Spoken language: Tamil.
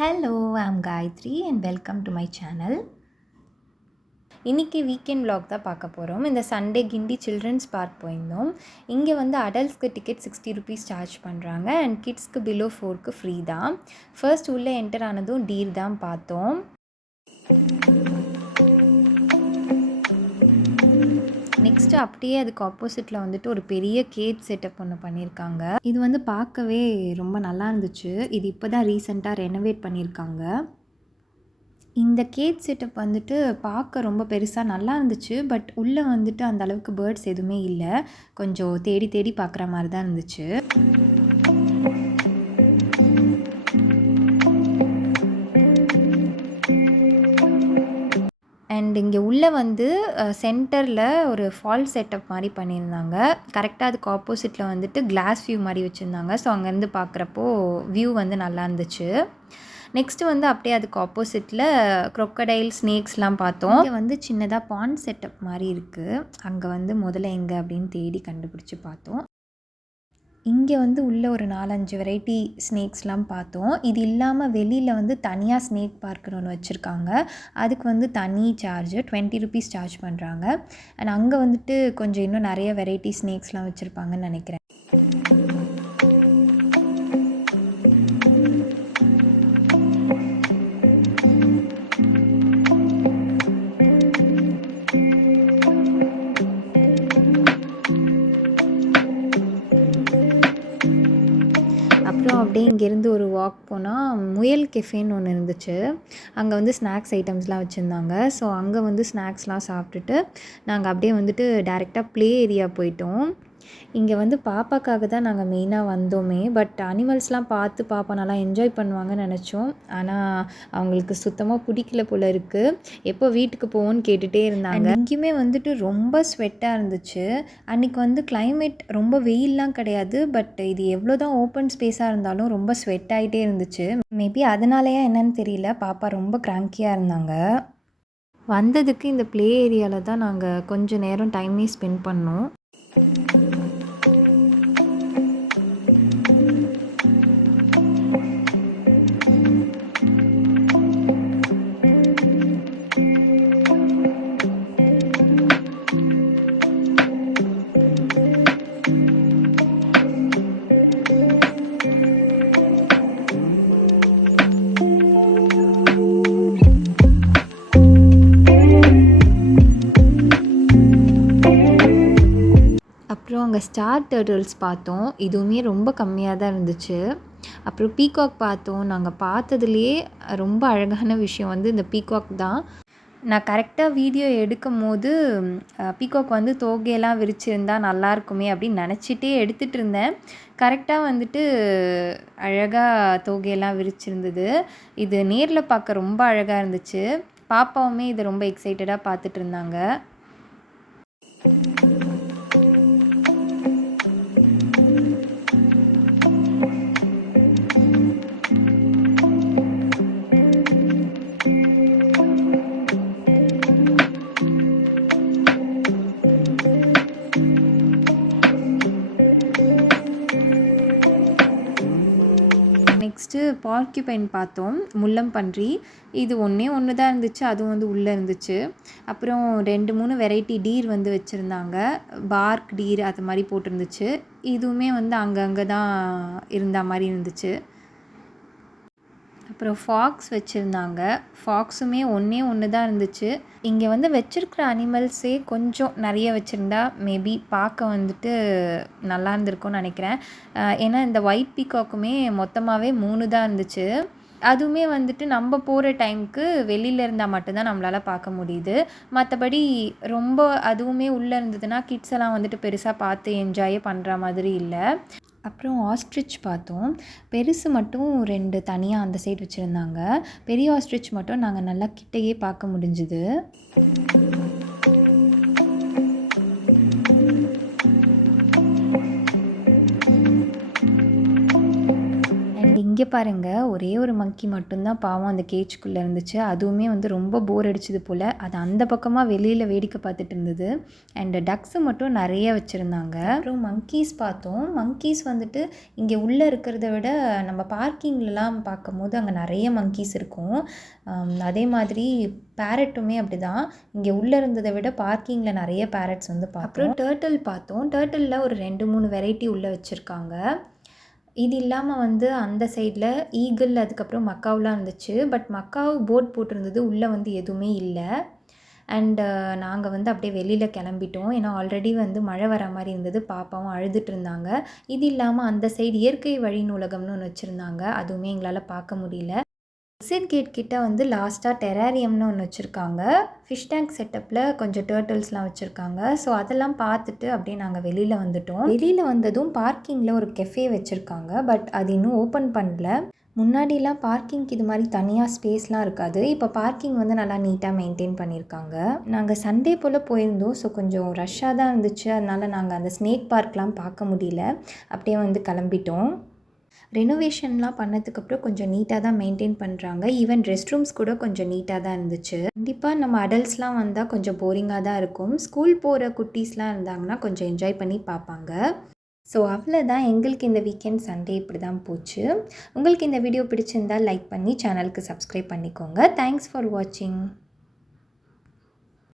Hello, I'm Gayatri and welcome to my channel. இன்றைக்கி வீக்கெண்ட் vlog தான் பார்க்க போகிறோம். இந்த சண்டே கிண்டி சில்ட்ரன்ஸ் பார்க் போயிருந்தோம். இங்கே வந்து அடல்ட்ஸ்க்கு டிக்கெட் 60 ருபீஸ் சார்ஜ் பண்ணுறாங்க அண்ட் கிட்ஸ்க்கு பிலோ 4க்கு ஃப்ரீ தான். ஃபர்ஸ்ட் உள்ளே என்டர் ஆனதும் டீர் தான் பார்த்தோம். நெக்ஸ்ட்டு அப்படியே அதுக்கு ஆப்போசிட்டில் வந்துட்டு ஒரு பெரிய கேஜ் செட்டப் ஒன்று பண்ணியிருக்காங்க. இது வந்து பார்க்கவே ரொம்ப நல்லா இருந்துச்சு. இது இப்போ தான் ரீசெண்டாக ரெனோவேட் பண்ணியிருக்காங்க. இந்த கேஜ் செட்டப் வந்துட்டு பார்க்க ரொம்ப பெருசாக நல்லா இருந்துச்சு. பட் உள்ளே வந்துட்டு அந்த அளவுக்கு பேர்ட்ஸ் எதுவுமே இல்லை. கொஞ்சம் தேடி தேடி பார்க்குற மாதிரி தான் இருந்துச்சு. அண்ட் இங்கே உள்ளே வந்து சென்டரில் ஒரு ஃபால் செட்டப் மாதிரி பண்ணியிருந்தாங்க. கரெக்டாக அதுக்கு ஆப்போசிட்டில் வந்துட்டு கிளாஸ் வியூ மாதிரி வச்சுருந்தாங்க. ஸோ அங்கேருந்து பார்க்குறப்போ வியூ வந்து நல்லா இருந்துச்சு. நெக்ஸ்ட்டு வந்து அப்படியே அதுக்கு ஆப்போசிட்டில் க்ரொக்கடைல் ஸ்னேக்ஸ்லாம் பார்த்தோம். இங்கே வந்து சின்னதாக பாண்ட் செட்டப் மாதிரி இருக்குது. அங்கே வந்து முதல்ல எங்கே அப்படின்னு தேடி கண்டுபிடிச்சி பார்த்தோம். இங்கே வந்து உள்ளே ஒரு 4-5 வெரைட்டி ஸ்னேக்ஸ்லாம் பார்த்தோம். இது இல்லாமல் வெளியில் வந்து தனியாக ஸ்னேக் பார்க்குன்னு ஒன்று வச்சுருக்காங்க. அதுக்கு வந்து தனி சார்ஜு 20 ருபீஸ் சார்ஜ் பண்ணுறாங்க. அண்ட் அங்கே வந்துட்டு கொஞ்சம் இன்னும் நிறைய வெரைட்டி ஸ்னேக்ஸ்லாம் வச்சுருப்பாங்கன்னு நினைக்கிறேன். அப்புறம் அப்படியே இங்கேருந்து ஒரு வாக் போனால் முயல் கெஃபேன்னு ஒன்று இருந்துச்சு. அங்கே வந்து ஸ்நாக்ஸ் ஐட்டம்ஸ்லாம் வச்சுருந்தாங்க. ஸோ அங்கே வந்து ஸ்நாக்ஸ்லாம் சாப்பிட்டுட்டு நாங்கள் அப்படியே வந்துட்டு டைரெக்டாக ப்ளே ஏரியா போயிட்டோம். இங்கே வந்து பாப்பாக்காக தான் நாங்கள் மெயினாக வந்தோமே. பட் அனிமல்ஸ்லாம் பார்த்து பாப்பா நல்லா என்ஜாய் பண்ணுவாங்கன்னு நினச்சோம். ஆனால் அவங்களுக்கு சுத்தமாக பிடிக்கல போல் இருக்குது. எப்போ வீட்டுக்கு போவோன்னு கேட்டுகிட்டே இருந்தாங்க. இங்கேயுமே வந்துட்டு ரொம்ப ஸ்வெட்டாக இருந்துச்சு. அன்றைக்கி வந்து கிளைமேட் ரொம்ப வெயிலெலாம் கிடையாது. பட் இது எவ்வளோ தான் ஓப்பன் ஸ்பேஸாக இருந்தாலும் ரொம்ப ஸ்வெட் ஆகிட்டே இருந்துச்சு. மேபி அதனாலயா என்னன்னு தெரியல, பாப்பா ரொம்ப கிராங்கியாக இருந்தாங்க. வந்ததுக்கு இந்த ப்ளே ஏரியாவில் தான் நாங்கள் கொஞ்சம் நேரம் டைமே ஸ்பெண்ட் பண்ணோம். அப்புறம் அங்கே ஸ்டார் டர்ட்டில்ஸ் பார்த்தோம். இதுவுமே ரொம்ப கம்மியாக தான் இருந்துச்சு. அப்புறம் பீகாக் பார்த்தோம். நாங்கள் பார்த்ததுலேயே ரொம்ப அழகான விஷயம் வந்து இந்த பீகாக் தான். நான் கரெக்டாக வீடியோ எடுக்கும் போது பீகாக் வந்து தோகையெல்லாம் விரிச்சிருந்தா நல்லாயிருக்குமே அப்படின்னு நினச்சிட்டே எடுத்துகிட்டு இருந்தேன். கரெக்டாக வந்துட்டு அழகாக தோகையெல்லாம் விரிச்சிருந்தது. இது நேரில் பார்க்க ரொம்ப அழகாக இருந்துச்சு. பாப்பாவுமே இதை ரொம்ப எக்ஸைட்டடாக பார்த்துட்டு இருந்தாங்க. நெக்ஸ்ட்டு பார்க்யூபைன் பார்த்தோம். முள்ளம்பன்றி. இது ஒன்று தான் இருந்துச்சு. அதுவும் வந்து உள்ளே இருந்துச்சு. அப்புறம் 2-3 வெரைட்டி டீர் வந்து வச்சுருந்தாங்க. பார்க் டீர் அது மாதிரி போட்டிருந்துச்சு. இதுவுமே வந்து அங்கங்கே தான் இருந்த மாதிரி இருந்துச்சு. அப்புறம் ஃபாக்ஸ் வச்சுருந்தாங்க. ஃபாக்ஸுமே ஒன்று தான் இருந்துச்சு. இங்கே வந்து வச்சுருக்கிற அனிமல்ஸே கொஞ்சம் நிறைய வச்சுருந்தா மேபி பார்க்க வந்துட்டு நல்லா இருந்திருக்கும்னு நினைக்கிறேன். ஏன்னா இந்த ஒயிட் பீகாக்குமே மொத்தமாகவே 3 தான் இருந்துச்சு. அதுவுமே வந்துட்டு நம்ம போகிற டைமுக்கு வெளியில் இருந்தால் மட்டும்தான் நம்மளால் பார்க்க முடியுது. மற்றபடி ரொம்ப அதுவுமே உள்ளே இருந்ததுன்னா கிட்ஸ் எல்லாம் வந்துட்டு பெருசாக பார்த்து என்ஜாயே பண்ணுற மாதிரி இல்லை. அப்புறம் ஆஸ்ட்ரிச் பார்த்தோம். பெருசு மட்டும் 2 தனியாக அந்த சைடு வச்சுருந்தாங்க. பெரிய ஆஸ்ட்ரிச் மட்டும் நாங்கள் நல்லா கிட்டையே பார்க்க முடிஞ்சுது. இங்கே பாருங்கள், ஒரே ஒரு மங்கி மட்டும்தான் பாவம் அந்த கேஜ்குள்ளே இருந்துச்சு. அதுவுமே வந்து ரொம்ப போர் அடிச்சது போல். அது அந்த பக்கமாக வெளியில் வேடிக்கை பார்த்துட்டு இருந்தது. அண்ட் டக்ஸு மட்டும் நிறைய வச்சுருந்தாங்க. அப்புறம் மங்கீஸ் பார்த்தோம். மங்கீஸ் வந்துட்டு இங்கே உள்ளே இருக்கிறத விட நம்ம பார்க்கிங்லலாம் பார்க்கும்போது அங்கே நிறைய மங்கீஸ் இருக்கும். அதே மாதிரி பேரட்டுமே அப்படி தான். இங்கே உள்ளே இருந்ததை விட பார்க்கிங்கில் நிறைய பேரட்ஸ் வந்து பார்த்தோம். அப்புறம் டர்ட்டில் பார்த்தோம். டர்ட்டிலில் ஒரு 2-3 வெரைட்டி உள்ளே வச்சுருக்காங்க. இது இல்லாமல் வந்து அந்த சைடில் ஈகிள் அதுக்கப்புறம் மக்காவெலாம் இருந்துச்சு. பட் மக்காவு போர்ட் போட்டிருந்தது, உள்ளே வந்து எதுவுமே இல்லை. அண்டு நாங்கள் வந்து அப்படியே வெளியில் கிளம்பிட்டோம். ஏன்னா ஆல்ரெடி வந்து மழை வர மாதிரி இருந்தது. பாப்பாவும் அழுதுட்டு இருந்தாங்க. இது இல்லாமல் அந்த சைடு இயற்கை வழி நூலகம்னு ஒன்று வச்சுருந்தாங்க. அதுவுமே எங்களால் பார்க்க முடியல. எக்ஸிட் கேட் கிட்ட வந்து லாஸ்ட்டாக டெராரியம்னு ஒன்று வச்சுருக்காங்க. ஃபிஷ் டேங்க் செட்டப்பில் கொஞ்சம் டர்ட்டில்ஸ்லாம் வச்சுருக்காங்க. ஸோ அதெல்லாம் பார்த்துட்டு அப்படியே நாங்கள் வெளியில் வந்துட்டோம். வெளியில் வந்ததும் பார்க்கிங்கில் ஒரு கெஃபே வச்சுருக்காங்க. பட் அது இன்னும் ஓப்பன் பண்ணல. முன்னாடிலாம் பார்க்கிங்க்கு இது மாதிரி தனியாக ஸ்பேஸ்லாம் இருக்காது. இப்போ பார்க்கிங் வந்து நல்லா நீட்டாக மெயின்டைன் பண்ணியிருக்காங்க. நாங்கள் சண்டே போல் போயிருந்தோம். ஸோ கொஞ்சம் ரஷ்ஷாக தான் இருந்துச்சு. அதனால் நாங்கள் அந்த ஸ்னேக் பார்க்லாம் பார்க்க முடியல. அப்படியே வந்து கிளம்பிட்டோம். ரெனோவேஷன்லாம் பண்ணதுக்கப்புறம் கொஞ்சம் நீட்டாக தான் மெயின்டைன் பண்ணுறாங்க. ஈவன் ரெஸ்ட் ரூம்ஸ் கூட கொஞ்சம் நீட்டாக தான் இருந்துச்சு. கண்டிப்பாக நம்ம அடல்ட்ஸ்லாம் வந்தால் கொஞ்சம் போரிங்காக தான் இருக்கும். ஸ்கூல் போகிற குட்டீஸ்லாம் இருந்தாங்கன்னா கொஞ்சம் என்ஜாய் பண்ணி பார்ப்பாங்க. ஸோ அவ்வளோதான், எங்களுக்கு இந்த வீக்கெண்ட் சண்டே இப்படி தான் போச்சு. உங்களுக்கு இந்த வீடியோ பிடிச்சிருந்தால் லைக் பண்ணி சேனலுக்கு சப்ஸ்கிரைப் பண்ணிக்கோங்க. தேங்க்ஸ் ஃபார் வாட்சிங்.